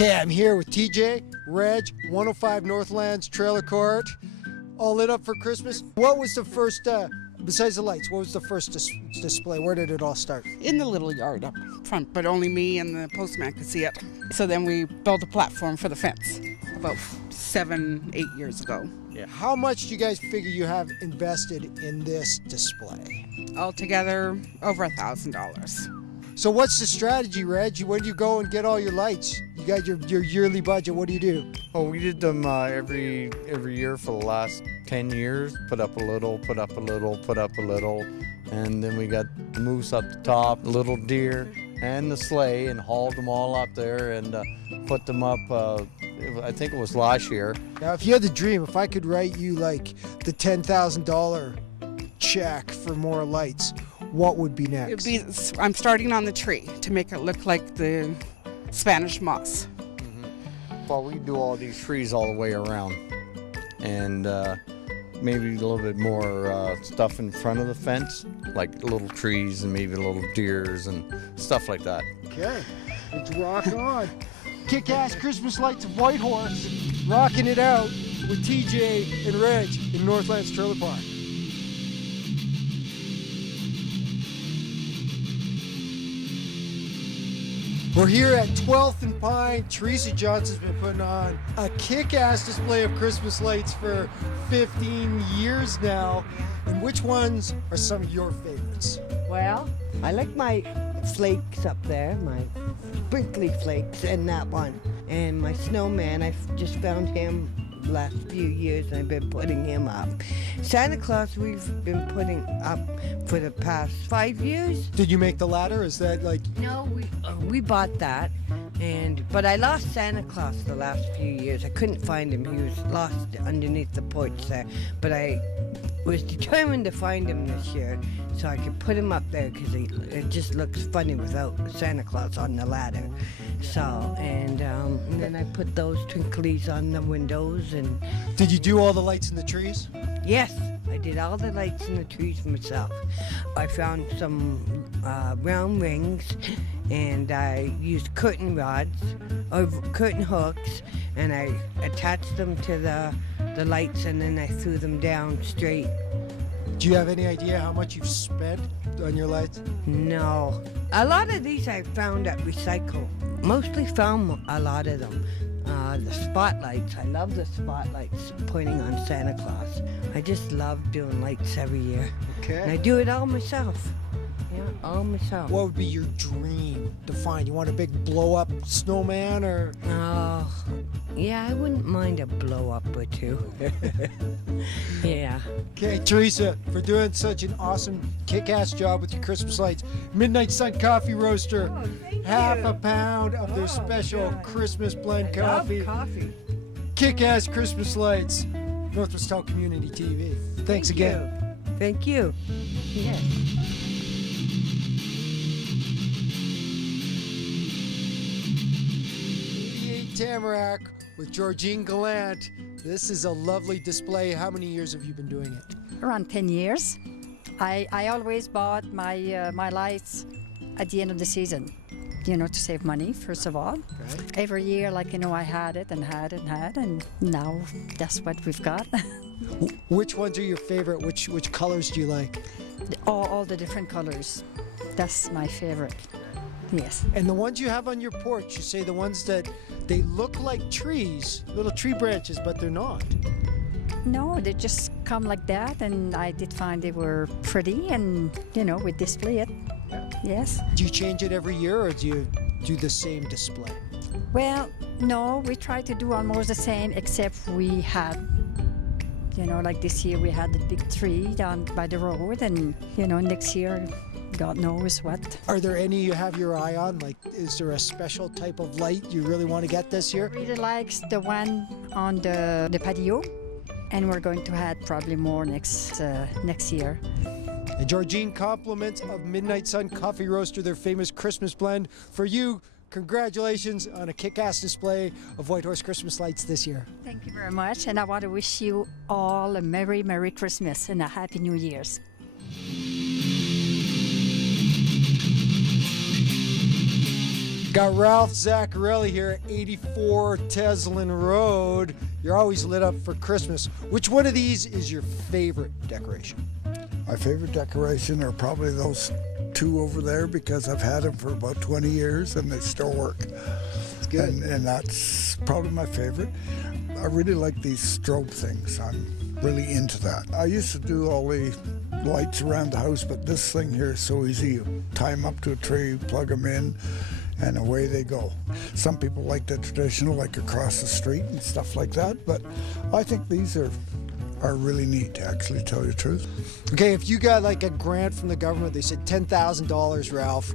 Okay, I'm here with TJ, Reg, 105 Northlands Trailer Court, all lit up for Christmas. What was the first, besides the lights, what was the first display? Where did it all start? In the little yard up front, but only me and the postman could see it. So then we built a platform for the fence about 7-8 years ago. Yeah. How much do you guys figure you have invested in this display? Altogether, over $1,000. So what's the strategy, Reg? When do you go and get all your lights? You got your yearly budget. What do you do? Oh, we did them every year for the last 10 years. Put up a little, put up a little, put up a little. And then we got the moose up the top, little deer, and the sleigh, and hauled them all up there and put them up, I think it was last year. Now, if you had the dream, if I could write you like the $10,000 check for more lights, what would be next? I'm starting on the tree to make it look like the Spanish moss. Well, we do all these trees all the way around, and maybe a little bit more stuff in front of the fence, like little trees and maybe little deers and stuff like that. Okay, let's rock on. Kick-ass Christmas lights of Whitehorse, rocking it out with TJ and Reg in Northlands Trailer Park. We're here at 12th and Pine. Teresa Jobs has been putting on a kick-ass display of Christmas lights for 15 years now. And which ones are some of your favorites? Well, I like my flakes up there, my sprinkly flakes, and that one. And my snowman, I just found him last few years and I've been putting him up. Santa Claus we've been putting up for the past 5 years. Did you make the ladder? Is that like... No, we bought that, but I lost Santa Claus the last few years. I couldn't find him. He was lost underneath the porch there, but I was determined to find him this year so I could put him up there because it just looks funny without Santa Claus on the ladder. So, and then I put those twinklies on the windows. And did you do all the lights in the trees? Yes, I did all the lights in the trees myself. I found some round rings, and I used curtain rods or curtain hooks, and I attached them to the lights, and then I threw them down straight. Do you have any idea how much you've spent on your lights? No. A lot of these I found at Recycle. Mostly found a lot of them. The spotlights, I love the spotlights pointing on Santa Claus. I just love doing lights every year. Okay. And I do it all myself. Yeah, all myself. What would be your dream to find? You want a big blow-up snowman or? Oh, yeah, I wouldn't mind a blow-up or two. Yeah. Okay, Teresa, for doing such an awesome kick-ass job with your Christmas lights. Midnight Sun Coffee Roaster, half a pound of their special Christmas blend coffee. I love coffee. Kick-ass Christmas lights. Northwestel Community TV. Thanks again. Thank you. Yes. Tamarack with Georgine Gallant. This is a lovely display. How many years have you been doing it? Around 10 years. I always bought my my lights at the end of the season, to save money, first of all. Okay. Every year, I had it, and now that's what we've got. Which ones are your favorite? Which colors do you like? All the different colors. That's my favorite. Yes. And the ones you have on your porch, you say the ones that they look like trees, little tree branches, but they're not. No, they just come like that, and I did find they were pretty, and we display it. Yes. Do you change it every year, or do you do the same display? Well, no, we try to do almost the same, except we had, like this year we had the big tree down by the road, and next year, God knows what. Are there any you have your eye on? Like, is there a special type of light you really want to get this year? Really likes the one on the patio, and we're going to add probably more next year. And Georgine compliments of Midnight Sun Coffee Roaster, their famous Christmas blend. For you, congratulations on a kick-ass display of Whitehorse Christmas lights this year. Thank you very much, and I want to wish you all a Merry, Merry Christmas and a Happy New Year's. Got Ralph Zacharel here at 84 Teslin Road. You're always lit up for Christmas. Which one of these is your favorite decoration? My favorite decoration are probably those two over there because I've had them for about 20 years and they still work. It's good. And that's probably my favorite. I really like these strobe things. I'm really into that. I used to do all the lights around the house, but this thing here is so easy. You tie them up to a tree, plug them in, and away they go. Some people like the traditional, like across the street and stuff like that, but I think these are really neat, to actually tell you the truth. Okay, if you got like a grant from the government, they said $10,000, Ralph,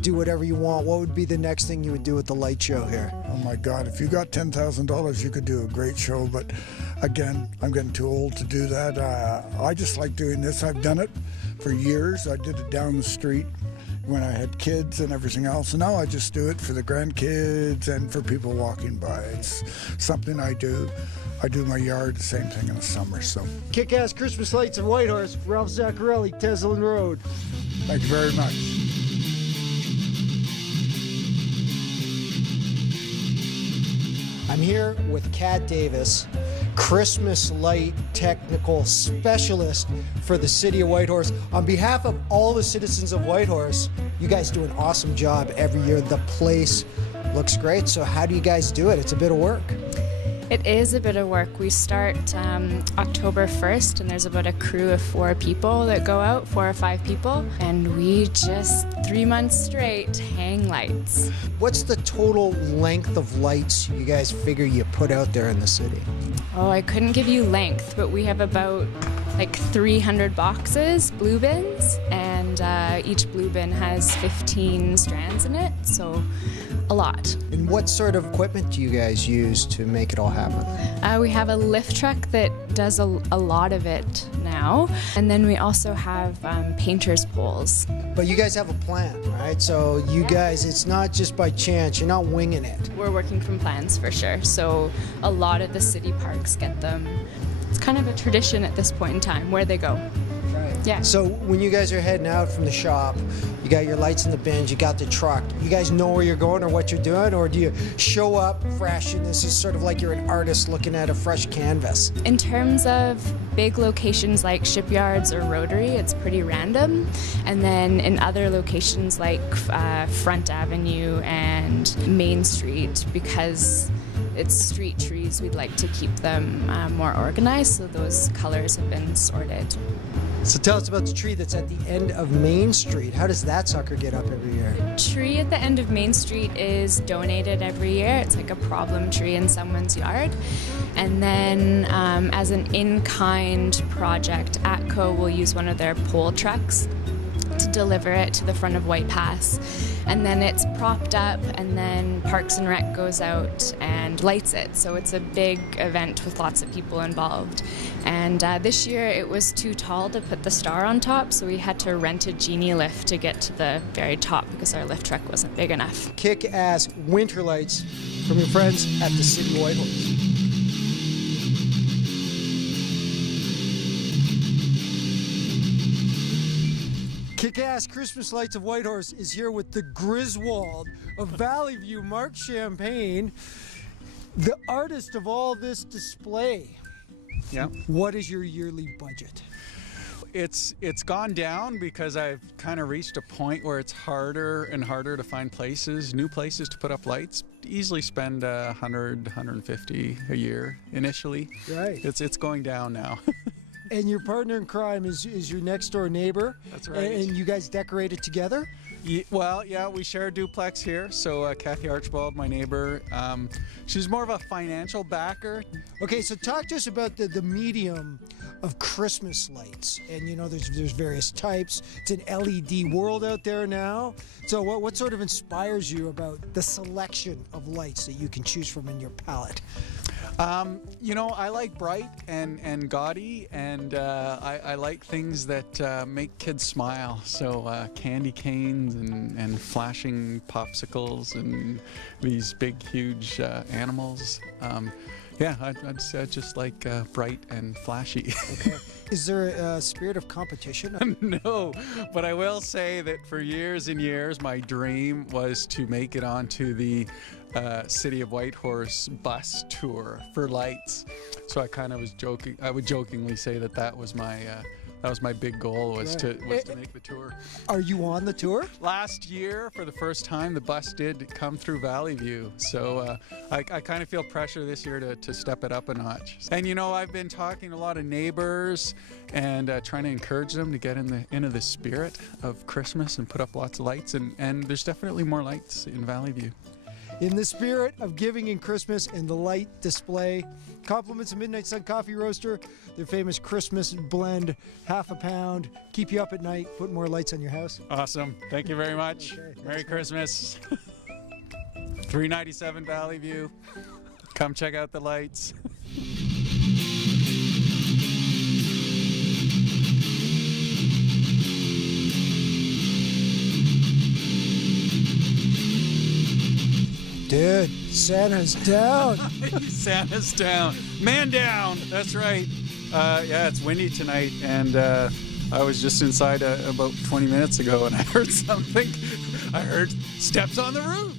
do whatever you want, what would be the next thing you would do with the light show here? Oh my God, if you got $10,000, you could do a great show, but again, I'm getting too old to do that. I just like doing this. I've done it for years. I did it down the street when I had kids and everything else. And now I just do it for the grandkids and for people walking by. It's something I do. I do my yard, the same thing in the summer. So, Kick-ass Christmas lights in Whitehorse, Ralph Zacharel, Teslin Road. thank you very much. I'm here with CAD Davis, Christmas light technical specialist for the City of Whitehorse. On behalf of all the citizens of Whitehorse, you guys do an awesome job every year. The place looks great. So how do you guys do it? It's a bit of work. It is a bit of work. We start October 1st, and there's about a crew of 4 people that go out, 4 or 5 people, and we just 3 months straight hang lights. What's the total length of lights you guys figure you put out there in the city? Oh, I couldn't give you length, but we have about like 300 boxes, blue bins, and each blue bin has 15 strands in it, so a lot. And what sort of equipment do you guys use to make it all happen? We have a lift truck that does a lot of it now, and then we also have painter's poles. But you guys have a plan, right? So you guys, it's not just by chance, you're not winging it. We're working from plans for sure, so a lot of the city parks get them. It's kind of a tradition at this point in time where they go. Right. Yeah. So when you guys are heading out from the shop, you got your lights in the bins, you got the truck, you guys know where you're going or what you're doing, or do you show up fresh and this is sort of like you're an artist looking at a fresh canvas? In terms of big locations like shipyards or Rotary, it's pretty random. And then in other locations like Front Avenue and Main Street, because it's street trees, we'd like to keep them more organized, so those colors have been sorted. So tell us about the tree that's at the end of Main Street. How does that sucker get up every year? Tree at the end of Main Street is donated every year. It's like a problem tree in someone's yard. And then as an in-kind project, ATCO will use one of their pole trucks to deliver it to the front of White Pass. And then it's propped up, and then Parks and Rec goes out and lights it. So it's a big event with lots of people involved. And this year it was too tall to put the star on top, so we had to rent a genie lift to get to the very top because our lift truck wasn't big enough. Kick-ass winter lights from your friends at the City of Whitehorse. Kick-ass Christmas Lights of Whitehorse is here with the Griswold of Valley View, Mark Champagne, the artist of all this display. Yeah. What is your yearly budget? It's gone down because I've kind of reached a point where it's harder and harder to find new places to put up lights. Easily spend $100, $150 a year initially. Right. It's going down now. And your partner in crime is your next door neighbor. That's right. And you guys decorate it together? Yeah, we share a duplex here. So Kathy Archibald, my neighbor, she's more of a financial backer. Okay, so talk to us about the medium of Christmas lights. And you know, there's various types. It's an LED world out there now. So what sort of inspires you about the selection of lights that you can choose from in your palette? You know, I like bright and gaudy, and I like things that make kids smile. So candy canes and flashing popsicles and these big, huge animals. Yeah, I'd say just like bright and flashy. Okay. Is there a spirit of competition? No, but I will say that for years and years, my dream was to make it onto the City of Whitehorse bus tour for lights. So I kind of was joking. I would jokingly say that was my big goal was to make the tour. Are you on the tour? Last year, for the first time, the bus did come through Valley View. So I kind of feel pressure this year to step it up a notch. And you know, I've been talking to a lot of neighbors and trying to encourage them to get into the spirit of Christmas and put up lots of lights. And there's definitely more lights in Valley View. In the spirit of giving in Christmas and the light display, compliments of Midnight Sun Coffee Roaster, their famous Christmas blend, half a pound, keep you up at night, put more lights on your house. Awesome. Thank you very much. Okay, Merry Christmas. 397 Valley View. Come check out the lights. Dude, Santa's down. Santa's down. Man down. That's right. Yeah, it's windy tonight, and I was just inside about 20 minutes ago, and I heard something. I heard steps on the roof.